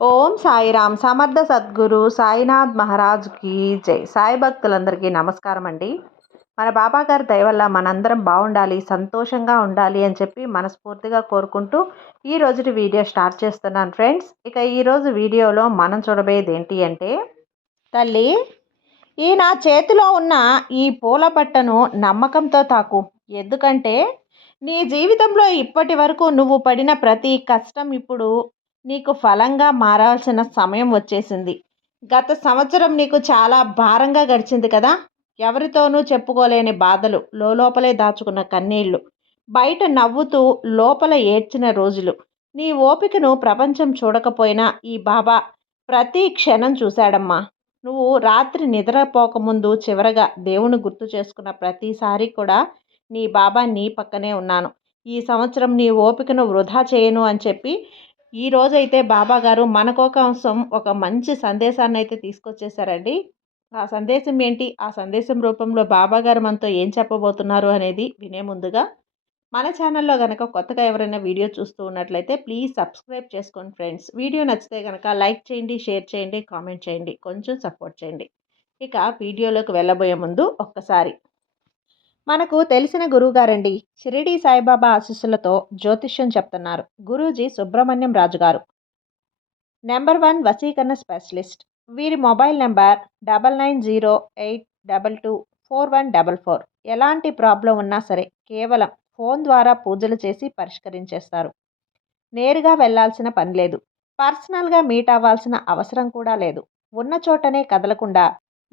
ఓం సాయిరామ్ సమర్థ సద్గురు సాయినాథ్ మహారాజ్కి జై. సాయి భక్తులందరికీ నమస్కారం అండి. మన బాబా గారి దయ మనందరం బాగుండాలి సంతోషంగా ఉండాలి అని చెప్పి మనస్ఫూర్తిగా కోరుకుంటూ ఈ రోజుటి వీడియో స్టార్ట్ చేస్తున్నాను ఫ్రెండ్స్. ఇక ఈరోజు వీడియోలో మనం చూడబోయేది ఏంటి అంటే తల్లి ఈ నా చేతిలో ఉన్న ఈ పూల పట్టను నమ్మకంతో తాకు. ఎందుకంటే నీ జీవితంలో ఇప్పటి వరకు నువ్వు పడిన ప్రతి కష్టం ఇప్పుడు నీకు ఫలంగా మారాల్సిన సమయం వచ్చేసింది. గత సంవత్సరం నీకు చాలా భారంగా గడిచింది కదా? ఎవరితోనూ చెప్పుకోలేని బాధలు లోపలే దాచుకున్న కన్నీళ్ళు. బయట నవ్వుతూ లోపల ఏడ్చిన రోజులు. నీ ఓపికను ప్రపంచం చూడకపోయినా ఈ బాబా ప్రతి క్షణం చూశాడమ్మా. నువ్వు రాత్రి నిద్రపోకముందు చివరగా దేవుని గుర్తు చేసుకున్న ప్రతిసారి కూడా నీ బాబా నీ పక్కనే ఉన్నాను. ఈ సంవత్సరం నీ ఓపికను వృధా చేయను అని చెప్పి ఈ రోజైతే బాబా గారు మన కోసం ఒక మంచి సందేశాన్ని అయితే తీసుకొచ్చేసారండి. ఆ సందేశం ఏంటి? ఆ సందేశం రూపంలో బాబా గారు మనతో ఏం చెప్పబోతున్నారు అనేది వినే ముందుగా మన ఛానల్లో కనుక కొత్తగా ఎవరైనా వీడియో చూస్తూ ఉన్నట్లయితే ప్లీజ్ సబ్స్క్రైబ్ చేసుకోండి ఫ్రెండ్స్. వీడియో నచ్చితే కనుక లైక్ చేయండి షేర్ చేయండి కామెంట్ చేయండి కొంచెం సపోర్ట్ చేయండి. ఇక వీడియోలోకి వెళ్ళబోయే ముందు ఒక్కసారి మనకు తెలిసిన గురువుగారండి షిరిడి సాయిబాబా ఆశీస్సులతో జ్యోతిష్యం చెప్తున్నారు. గురూజీ సుబ్రహ్మణ్యం రాజు గారు నెంబర్ వన్ వసీకరణ స్పెషలిస్ట్. వీరి mobile number double nine zero eight double two four one double four. ఎలాంటి ప్రాబ్లం ఉన్నా సరే కేవలం ఫోన్ ద్వారా పూజలు చేసి పరిష్కరించేస్తారు. నేరుగా వెళ్ళాల్సిన పని లేదు. పర్సనల్గా మీట్ అవ్వాల్సిన అవసరం కూడా లేదు. ఉన్న చోటనే కదలకుండా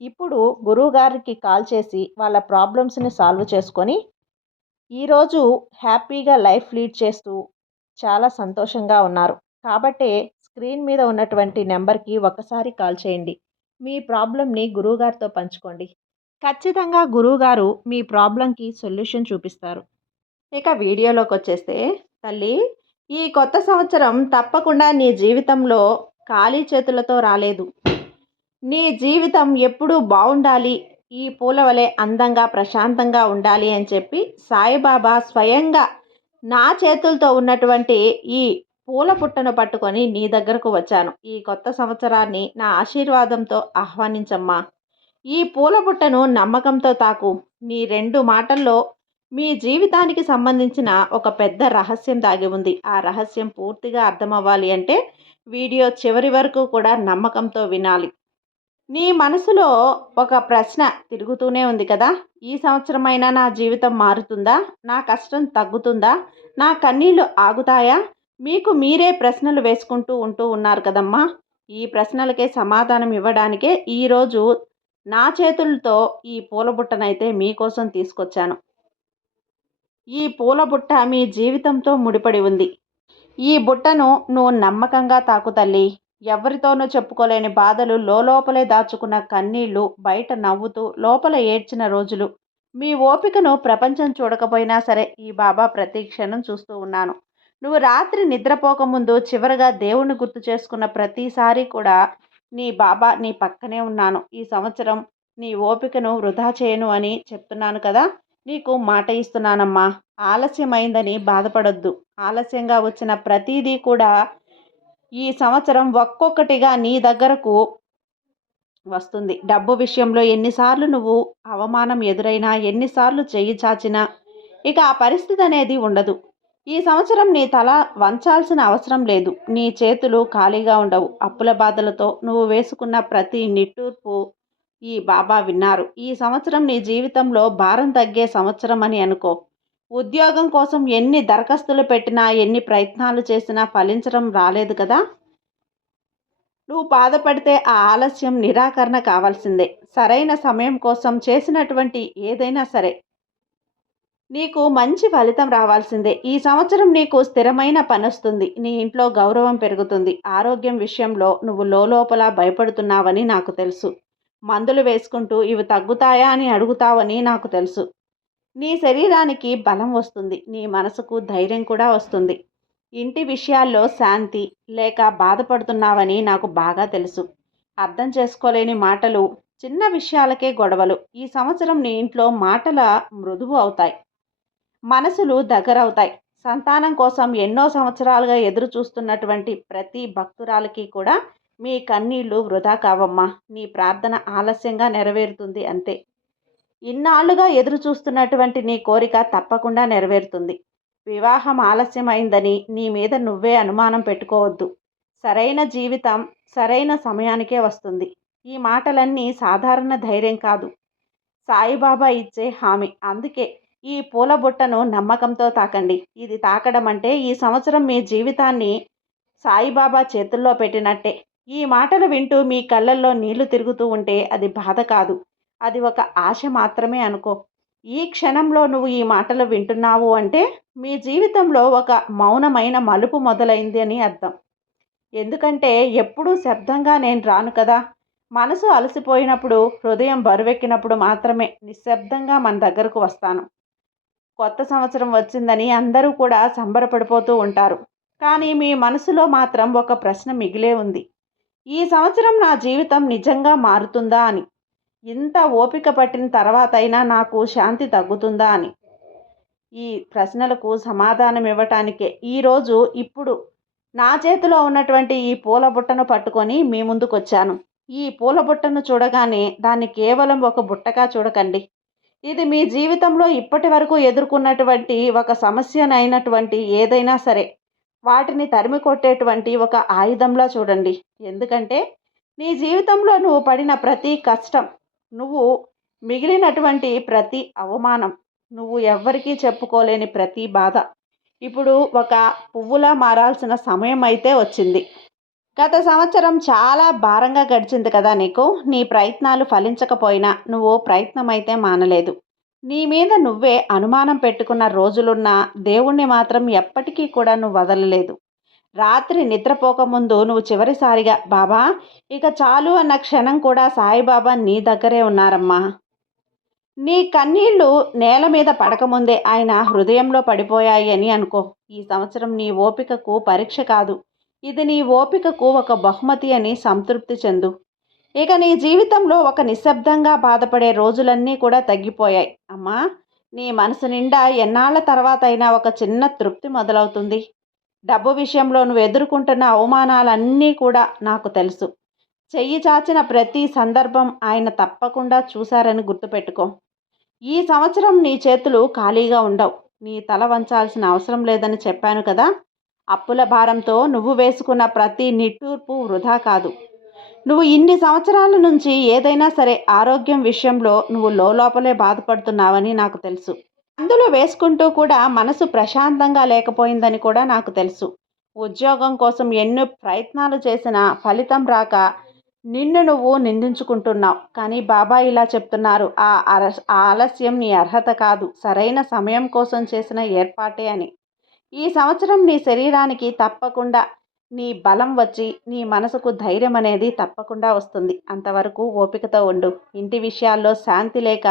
ఇప్పుడు గురువుగారికి కాల్ చేసి వాళ్ళ ప్రాబ్లమ్స్ని సాల్వ్ చేసుకొని ఈరోజు హ్యాపీగా లైఫ్ లీడ్ చేస్తూ చాలా సంతోషంగా ఉన్నారు. కాబట్టే స్క్రీన్ మీద ఉన్నటువంటి నెంబర్కి ఒకసారి కాల్ చేయండి. మీ ప్రాబ్లమ్ని గురువుగారితో పంచుకోండి. ఖచ్చితంగా గురువుగారు మీ ప్రాబ్లంకి సొల్యూషన్ చూపిస్తారు. ఇక వీడియోలోకి వచ్చేస్తే తల్లి ఈ కొత్త సంవత్సరం తప్పకుండా నీ జీవితంలో ఖాళీ చేతులతో రాలేదు. నీ జీవితం ఎప్పుడూ బాగుండాలి ఈ పూల వలె అందంగా ప్రశాంతంగా ఉండాలి అని చెప్పి సాయిబాబా స్వయంగా నా చేతులతో ఉన్నటువంటి ఈ పూల పుట్టను పట్టుకొని నీ దగ్గరకు వచ్చాను. ఈ కొత్త సంవత్సరాన్ని నా ఆశీర్వాదంతో ఆహ్వానించమ్మా. ఈ పూల పుట్టను నమ్మకంతో తాకు. నీ రెండు మాటల్లో మీ జీవితానికి సంబంధించిన ఒక పెద్ద రహస్యం దాగి ఉంది. ఆ రహస్యం పూర్తిగా అర్థమవ్వాలి అంటే వీడియో చివరి వరకు కూడా నమ్మకంతో వినాలి. నీ మనసులో ఒక ప్రశ్న తిరుగుతూనే ఉంది కదా? ఈ సంవత్సరమైనా నా జీవితం మారుతుందా? నా కష్టం తగ్గుతుందా? నా కన్నీళ్ళు ఆగుతాయా? మీకు మీరే ప్రశ్నలు వేసుకుంటూ ఉంటూ ఉన్నారు కదమ్మా. ఈ ప్రశ్నలకే సమాధానం ఇవ్వడానికే ఈరోజు నా చేతులతో ఈ పూలబుట్టనైతే మీకోసం తీసుకొచ్చాను. ఈ పూల బుట్ట మీ జీవితంతో ముడిపడి ఉంది. ఈ బుట్టను నువ్వు నమ్మకంగా తాకు తల్లి. ఎవరితోనూ చెప్పుకోలేని బాధలు లోపలే దాచుకున్న కన్నీళ్ళు బయట నవ్వుతూ లోపల ఏడ్చిన రోజులు. మీ ఓపికను ప్రపంచం చూడకపోయినా సరే ఈ బాబా ప్రతి క్షణం చూస్తూ ఉన్నాను. నువ్వు రాత్రి నిద్రపోకముందు చివరగా దేవుణ్ణి గుర్తు చేసుకున్న ప్రతిసారి కూడా నీ బాబా నీ పక్కనే ఉన్నాను. ఈ సంవత్సరం నీ ఓపికను వృధా చేయను అని చెప్తున్నాను కదా? నీకు మాట ఇస్తున్నానమ్మా. ఆలస్యమైందని బాధపడొద్దు. ఆలస్యంగా వచ్చిన ప్రతీదీ కూడా ఈ సంవత్సరం ఒక్కొక్కటిగా నీ దగ్గరకు వస్తుంది. డబ్బు విషయంలో ఎన్నిసార్లు నువ్వు అవమానం ఎదురైనా ఎన్నిసార్లు చెయ్యి చాచినా ఇక ఆ పరిస్థితి అనేది ఉండదు. ఈ సంవత్సరం నీ తల వంచాల్సిన అవసరం లేదు. నీ చేతులు ఖాళీగా ఉండవు. అప్పుల బాధలతో నువ్వు వేసుకున్న ప్రతి నిట్టూర్పు ఈ బాబా విన్నారు. ఈ సంవత్సరం నీ జీవితంలో భారం తగ్గే సంవత్సరం అని అనుకో. ఉద్యోగం కోసం ఎన్ని దరఖాస్తులు పెట్టినా ఎన్ని ప్రయత్నాలు చేసినా ఫలించడం రాలేదు కదా. నువ్వు బాధపడితే ఆ ఆలస్యం నిరాకరణ కావాల్సిందే. సరైన సమయం కోసం చేసినటువంటి ఏదైనా సరే నీకు మంచి ఫలితం రావాల్సిందే. ఈ సంవత్సరం నీకు స్థిరమైన పని వస్తుంది నీ ఇంట్లో గౌరవం పెరుగుతుంది. ఆరోగ్యం విషయంలో నువ్వు లోపల భయపడుతున్నావని నాకు తెలుసు. మందులు వేసుకుంటూ ఇవి తగ్గుతాయా అని అడుగుతావని నాకు తెలుసు. నీ శరీరానికి బలం వస్తుంది నీ మనసుకు ధైర్యం కూడా వస్తుంది. ఇంటి విషయాల్లో శాంతి లేక బాధపడుతున్నావని నాకు బాగా తెలుసు. అర్థం చేసుకోలేని మాటలు చిన్న విషయాలకే గొడవలు. ఈ సంవత్సరం నీ ఇంట్లో మాటల మృదువు అవుతాయి. మనసులు దగ్గరవుతాయి. సంతానం కోసం ఎన్నో సంవత్సరాలుగా ఎదురు చూస్తున్నటువంటి ప్రతి భక్తురాలకి కూడా మీ కన్నీళ్ళు వృధా కావమ్మా. నీ ప్రార్థన ఆలస్యంగా నెరవేరుతుంది అంతే. ఇన్నాళ్ళుగా ఎదురు చూస్తున్నటువంటి నీ కోరిక తప్పకుండా నెరవేరుతుంది. వివాహం ఆలస్యమైందని నీ మీద నువ్వే అనుమానం పెట్టుకోవద్దు. సరైన జీవితం సరైన సమయానికే వస్తుంది. ఈ మాటలన్నీ సాధారణ ధైర్యం కాదు. సాయిబాబా ఇచ్చే హామీ. అందుకే ఈ పూల బుట్టను నమ్మకంతో తాకండి. ఇది తాకడం అంటే ఈ సంవత్సరం మీ జీవితాన్ని సాయిబాబా చేతుల్లో పెట్టినట్టే. ఈ మాటలు వింటూ మీ కళ్ళల్లో నీళ్ళు తిరుగుతూ ఉంటే అది బాధ కాదు. అది ఒక ఆశ మాత్రమే అనుకో. ఈ క్షణంలో నువ్వు ఈ మాటలు వింటున్నావు అంటే మీ జీవితంలో ఒక మౌనమైన మలుపు మొదలైంది అని అర్థం. ఎందుకంటే ఎప్పుడూ శబ్దంగా నేను రాను కదా. మనసు అలసిపోయినప్పుడు హృదయం బరువెక్కినప్పుడు మాత్రమే నిశ్శబ్దంగా మన దగ్గరకు వస్తాను. కొత్త సంవత్సరం వచ్చిందని అందరూ కూడా సంబరపడిపోతూ ఉంటారు. కానీ మీ మనసులో మాత్రం ఒక ప్రశ్న మిగిలే ఉంది. ఈ సంవత్సరం నా జీవితం నిజంగా మారుతుందా అని. ఇంత ఓపిక పట్టిన తర్వాత అయినా నాకు శాంతి తగ్గుతుందా అని. ఈ ప్రశ్నలకు సమాధానం ఇవ్వటానికే ఈరోజు ఇప్పుడు నా చేతిలో ఉన్నటువంటి ఈ పూల బుట్టను పట్టుకొని మీ ముందుకు వచ్చాను ఈ పూల బుట్టను చూడగానే దాన్ని కేవలం ఒక బుట్టగా చూడకండి. ఇది మీ జీవితంలో ఇప్పటి వరకు ఎదుర్కొన్నటువంటి ఒక సమస్యనైనటువంటి ఏదైనా సరే వాటిని తరిమి కొట్టేటువంటి ఒక ఆయుధంలా చూడండి. ఎందుకంటే నీ జీవితంలో నువ్వు పడిన ప్రతి కష్టం నువ్వు మిగిలినటువంటి ప్రతి అవమానం నువ్వు ఎవ్వరికీ చెప్పుకోలేని ప్రతి బాధ. ఇప్పుడు ఒక పువ్వులా మారాల్సిన సమయం అయితే వచ్చింది. గత సంవత్సరం చాలా భారంగా గడిచింది కదా నీకు? నీ ప్రయత్నాలు ఫలించకపోయినా నువ్వు ప్రయత్నం అయితే మానలేదు. నీ మీద నువ్వే అనుమానం పెట్టుకున్న రోజులున్నా దేవుణ్ణి మాత్రం ఎప్పటికీ కూడా నువ్వు వదలలేదు. రాత్రి నిద్రపోకముందు నువ్వు చివరిసారిగా బాబా ఇక చాలు అన్న క్షణం కూడా సాయిబాబా నీ దగ్గరే ఉన్నారమ్మా. నీ కన్నీళ్ళు నేల మీద పడకముందే ఆయన హృదయంలో పడిపోయాయి అని అనుకో. ఈ సంవత్సరం నీ ఓపికకు పరీక్ష కాదు. ఇది నీ ఓపికకు ఒక బహుమతి అని సంతృప్తి చెందు. ఇక నీ జీవితంలో ఒక నిశ్శబ్దంగా బాధపడే రోజులన్నీ కూడా తగ్గిపోయాయి. అమ్మా నీ మనసు నిండా ఎన్నాళ్ళ తర్వాత అయినా ఒక చిన్న తృప్తి మొదలవుతుంది. డబ్బు విషయంలో నువ్వు ఎదుర్కొంటున్న అవమానాలన్నీ కూడా నాకు తెలుసు. చెయ్యి చాచిన ప్రతి సందర్భం ఆయన తప్పకుండా చూశారని గుర్తుపెట్టుకో. ఈ సంవత్సరం నీ చేతులు ఖాళీగా ఉండవు. నీ తల వంచాల్సిన అవసరం లేదని చెప్పాను కదా? అప్పుల భారంతో నువ్వు వేసుకున్న ప్రతి నిట్టూర్పు వృధా కాదు. నువ్వు ఇన్ని సంవత్సరాల నుంచి ఏదైనా సరే ఆరోగ్యం విషయంలో నువ్వు లోపలే బాధపడుతున్నావని నాకు తెలుసు. అందులో వేసుకుంటూ కూడా మనసు ప్రశాంతంగా లేకపోయిందని కూడా నాకు తెలుసు. ఉద్యోగం కోసం ఎన్నో ప్రయత్నాలు చేసినా ఫలితం రాక నిన్ను నువ్వు నిందించుకుంటున్నావు. కానీ బాబా ఇలా చెప్తున్నారు. ఆ ఆలస్యం నీ అర్హత కాదు. సరైన సమయం కోసం చేసిన ఏర్పాటే అని. ఈ సంవత్సరం నీ శరీరానికి తప్పకుండా నీ బలం వచ్చి నీ మనసుకు ధైర్యం అనేది తప్పకుండా వస్తుంది. అంతవరకు ఓపికతో ఉండు. ఇంటి విషయాల్లో శాంతి లేక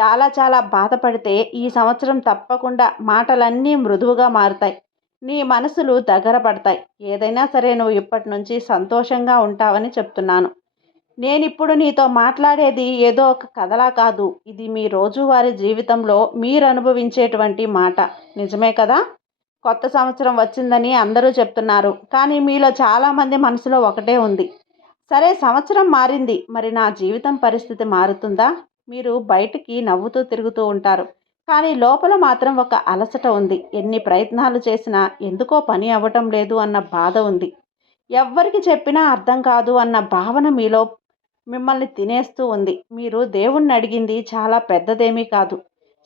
చాలా చాలా బాధపడితే ఈ సంవత్సరం తప్పకుండా మాటలన్నీ మృదువుగా మారుతాయి. నీ మనసులు దగ్గర పడతాయి. ఏదైనా సరే నువ్వు ఇప్పటి నుంచి సంతోషంగా ఉంటావని చెప్తున్నాను. నేనిప్పుడు నీతో మాట్లాడేది ఏదో ఒక కథలా కాదు. ఇది మీ రోజువారి జీవితంలో మీరు అనుభవించేటువంటి మాట. నిజమే కదా? కొత్త సంవత్సరం వచ్చిందని అందరూ చెప్తున్నారు. కానీ మీలో చాలామంది మనసులో ఒకటే ఉంది. సరే సంవత్సరం మారింది. మరి నా జీవితం పరిస్థితి మారుతుందా? మీరు బయటికి నవ్వుతూ తిరుగుతూ ఉంటారు. కానీ లోపల మాత్రం ఒక అలసట ఉంది. ఎన్ని ప్రయత్నాలు చేసినా ఎందుకో పని అవ్వటం లేదు అన్న బాధ ఉంది. ఎవ్వరికి చెప్పినా అర్థం కాదు అన్న భావన మీలో మిమ్మల్ని తినేస్తూ ఉంది. మీరు దేవుణ్ణి అడిగింది చాలా పెద్దదేమీ కాదు.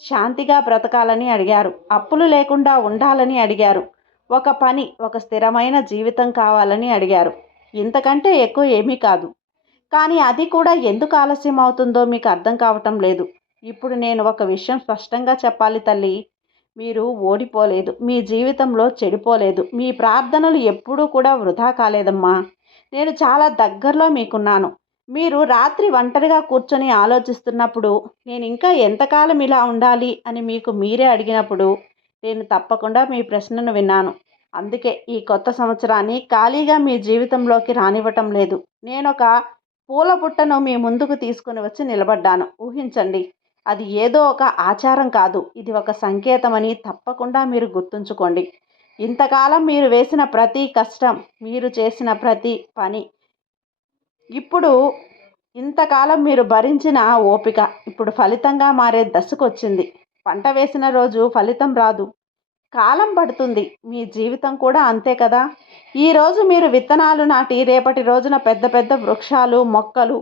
శాంతిగా బ్రతకాలని అడిగారు. అప్పులు లేకుండా ఉండాలని అడిగారు. ఒక పని ఒక స్థిరమైన జీవితం కావాలని అడిగారు. ఇంతకంటే ఎక్కువ ఏమీ కాదు. కానీ అది కూడా ఎందుకు ఆలస్యం అవుతుందో మీకు అర్థం కావటం లేదు. ఇప్పుడు నేను ఒక విషయం స్పష్టంగా చెప్పాలి తల్లి. మీరు ఓడిపోలేదు. మీ జీవితంలో చెడిపోలేదు. మీ ప్రార్థనలు ఎప్పుడూ కూడా వృధా కాలేదమ్మా. నేను చాలా దగ్గరలో మీకున్నాను. మీరు రాత్రి ఒంటరిగా కూర్చొని ఆలోచిస్తున్నప్పుడు నేను ఇంకా ఎంతకాలం ఇలా ఉండాలి అని మీకు మీరే అడిగినప్పుడు నేను తప్పకుండా మీ ప్రశ్నను విన్నాను. అందుకే ఈ కొత్త సంవత్సరాన్ని ఖాళీగా మీ జీవితంలోకి రానివ్వటం లేదు. నేను ఒక పూల పుట్టను మీ ముందుకు తీసుకుని వచ్చి నిలబడ్డాను. ఊహించండి అది ఏదో ఒక ఆచారం కాదు. ఇది ఒక సంకేతమని తప్పకుండా మీరు గుర్తుంచుకోండి. ఇంతకాలం మీరు వేసిన ప్రతి కష్టం మీరు చేసిన ప్రతి పని ఇప్పుడు ఇంతకాలం మీరు భరించిన ఓపిక ఇప్పుడు ఫలితంగా మారే దశకు వచ్చింది పంట వేసిన రోజు ఫలితం రాదు. కాలం పడుతుంది. మీ జీవితం కూడా అంతే కదా? ఈరోజు మీరు విత్తనాలు నాటి రేపటి రోజున పెద్ద పెద్ద వృక్షాలు మొక్కలు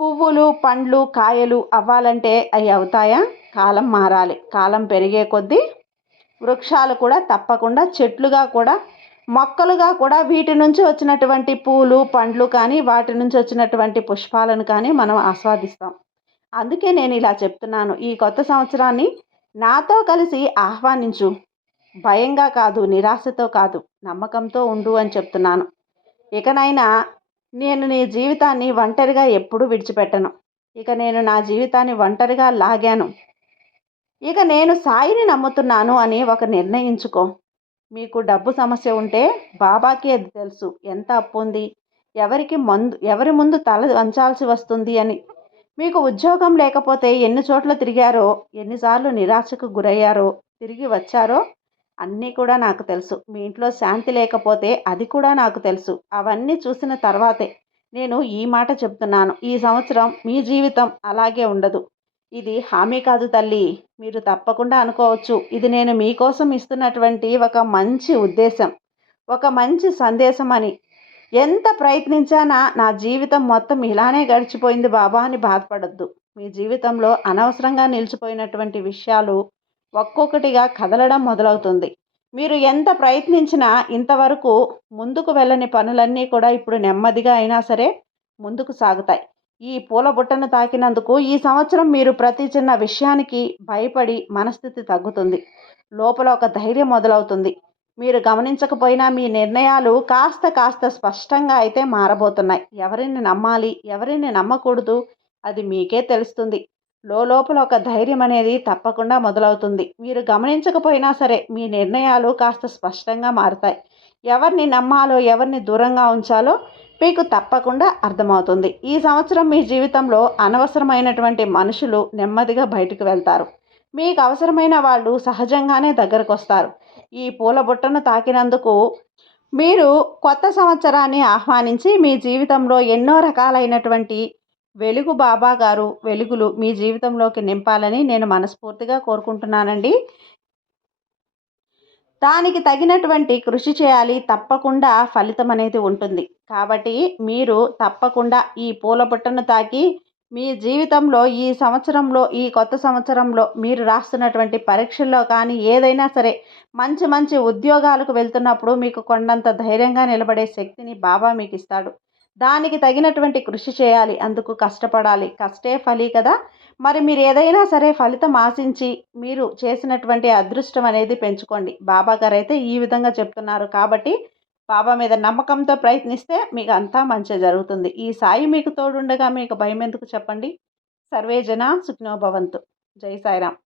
పువ్వులు పండ్లు కాయలు అవ్వాలంటే అవి అవుతాయా? కాలం మారాలి. కాలం పెరిగే కొద్దీ వృక్షాలు కూడా తప్పకుండా చెట్లుగా కూడా మొక్కలుగా కూడా వీటి నుంచి వచ్చినటువంటి పూలు పండ్లు కానీ వాటి నుంచి వచ్చినటువంటి పుష్పాలను కానీ మనం ఆస్వాదిస్తాం. అందుకే నేను ఇలా చెప్తున్నాను. ఈ కొత్త సంవత్సరాన్ని నాతో కలిసి ఆహ్వానించు. భయంగా కాదు నిరాశతో కాదు నమ్మకంతో ఉండు అని చెప్తున్నాను. ఇకనైనా నేను నీ జీవితాన్ని ఒంటరిగా ఎప్పుడూ విడిచిపెట్టను. ఇక నేను నా జీవితాన్ని ఒంటరిగా లాగాను. ఇక నేను సాయిని నమ్ముతున్నాను అని ఒక నిర్ణయించుకో. మీకు డబ్బు సమస్య ఉంటే బాబాకి అది తెలుసు. ఎంత అప్పు ఉంది? ఎవరికి మందు ఎవరి ముందు తల వంచాల్సి వస్తుంది అని. మీకు ఉద్యోగం లేకపోతే ఎన్ని చోట్ల తిరిగారో ఎన్నిసార్లు నిరాశకు గురయ్యారో తిరిగి వచ్చారో అన్నీ కూడా నాకు తెలుసు. మీ ఇంట్లో శాంతి లేకపోతే అది కూడా నాకు తెలుసు. అవన్నీ చూసిన తర్వాతే నేను ఈ మాట చెప్తున్నాను. ఈ సంవత్సరం మీ జీవితం అలాగే ఉండదు. ఇది హామీ కాదు తల్లి. మీరు తప్పకుండా అనుకోవచ్చు. ఇది నేను మీకోసం ఇస్తున్నటువంటి ఒక మంచి ఉద్దేశం. ఒక మంచి సందేశం అని ఎంత ప్రయత్నించానా నా జీవితం మొత్తం ఇలానే గడిచిపోయింది బాబా అని బాధపడద్దు. మీ జీవితంలో అనవసరంగా నిలిచిపోయినటువంటి విషయాలు ఒక్కొక్కటిగా కదలడం మొదలవుతుంది. మీరు ఎంత ప్రయత్నించినా ఇంతవరకు ముందుకు వెళ్ళని పనులన్నీ కూడా ఇప్పుడు నెమ్మదిగా అయినా సరే ముందుకు సాగుతాయి. ఈ పూల బుట్టను తాకినందుకు ఈ సంవత్సరం మీరు ప్రతి చిన్న విషయానికి భయపడి మనస్థితి తగ్గుతుంది. లోపల ఒక ధైర్యం మొదలవుతుంది. మీరు గమనించకపోయినా మీ నిర్ణయాలు కాస్త కాస్త స్పష్టంగా అయితే మారబోతున్నాయి. ఎవరిని నమ్మాలి ఎవరిని నమ్మకూడదు అది మీకే తెలుస్తుంది. లోపల ఒక ధైర్యం అనేది తప్పకుండా మొదలవుతుంది. మీరు గమనించకపోయినా సరే మీ నిర్ణయాలు కాస్త స్పష్టంగా మారుతాయి. ఎవరిని నమ్మాలో ఎవరిని దూరంగా ఉంచాలో మీకు తప్పకుండా అర్థమవుతుంది. ఈ సంవత్సరం మీ జీవితంలో అనవసరమైనటువంటి మనుషులు నెమ్మదిగా బయటకు వెళ్తారు. మీకు అవసరమైన వాళ్ళు సహజంగానే దగ్గరకు వస్తారు ఈ పూల బుట్టను తాకినందుకు మీరు కొత్త సంవత్సరాన్ని ఆహ్వానించి మీ జీవితంలో ఎన్నో రకాలైనటువంటి వెలుగు బాబా గారు వెలుగులు మీ జీవితంలోకి నింపాలని నేను మనస్ఫూర్తిగా కోరుకుంటున్నానండి. దానికి తగినటువంటి కృషి చేయాలి తప్పకుండా ఫలితం అనేది ఉంటుంది. కాబట్టి మీరు తప్పకుండా ఈ పూల బుట్టను తాకి మీ జీవితంలో ఈ సంవత్సరంలో ఈ కొత్త సంవత్సరంలో మీరు రాస్తున్నటువంటి పరీక్షల్లో కానీ ఏదైనా సరే మంచి మంచి ఉద్యోగాలకు వెళ్తున్నప్పుడు మీకు కొండంత ధైర్యంగా నిలబడే శక్తిని బాబా మీకు ఇస్తాడు దానికి తగినటువంటి కృషి చేయాలి. అందుకు కష్టపడాలి. కష్టే ఫలి కదా. మరి మీరు ఏదైనా సరే ఫలితం ఆశించి మీరు చేసినటువంటి అదృష్టం అనేది పెంచుకోండి. బాబా గారు అయితే ఈ విధంగా చెప్తున్నారు. కాబట్టి బాబా మీద నమ్మకంతో ప్రయత్నిస్తే మీకు అంతా మంచి జరుగుతుంది. ఈ సాయి మీకు తోడుండగా మీకు భయం ఎందుకు చెప్పండి? సర్వే జన సుఖినోభవంతు జై సాయిరామ్.